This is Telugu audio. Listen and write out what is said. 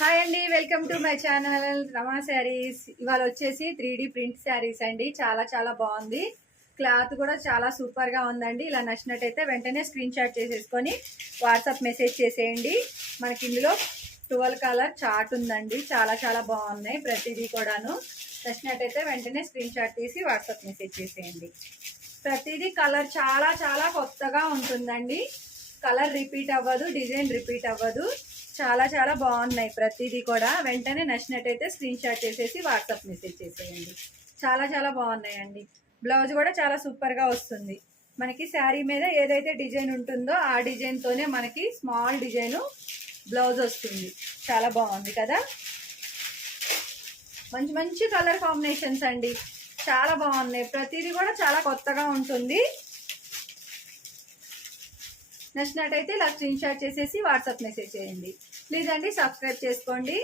హాయ్ అండి, వెల్కమ్ టు మై ఛానల్ రమా శారీస్. ఇవాళ వచ్చేసి 3D ప్రింట్ శారీస్ అండి. చాలా చాలా బాగుంది. క్లాత్ కూడా చాలా సూపర్ గా ఉందండి. ఇలా నచ్చినట్టయితే వెంటనే స్క్రీన్ షాట్ చేసేసుకొని వాట్సాప్ మెసేజ్ చేసేయండి. మనకి ఇందులో 12 కలర్ చార్ట్ ఉందండి. చాలా చాలా బాగున్నాయి ప్రతిదీ కూడాను. నచ్చినట్టయితే వెంటనే స్క్రీన్ షాట్ తీసి వాట్సాప్ మెసేజ్ చేసేయండి. ప్రతిదీ కలర్ చాలా చాలా కొత్తగా ఉంటుందండి. కలర్ రిపీట్ అవ్వదు, డిజైన్ రిపీట్ అవ్వదు. చాలా చాలా బాగున్నాయి ప్రతిదీ కూడా. వెంటనే నచ్చినట్టయితే స్క్రీన్ షాట్ చేసేసి వాట్సాప్ మెసేజ్ చేసేయండి. చాలా చాలా బాగున్నాయండి. బ్లౌజ్ కూడా చాలా సూపర్గా వస్తుంది. మనకి శారీ మీద ఏదైతే డిజైన్ ఉంటుందో ఆ డిజైన్తోనే మనకి స్మాల్ డిజైన్ బ్లౌజ్ వస్తుంది. చాలా బాగుంది కదా. మంచి మంచి కలర్ కాంబినేషన్స్ అండి. చాలా బాగున్నాయి. ప్రతిదీ కూడా చాలా కొత్తగా ఉంటుంది. నచ్చినట్టయితే ఇలా స్క్రీన్ షాట్ చేసేసి వాట్సాప్ మెసేజ్ చేయండి. ప్లీజ్ అండి సబ్స్క్రైబ్ చేసుకోండి.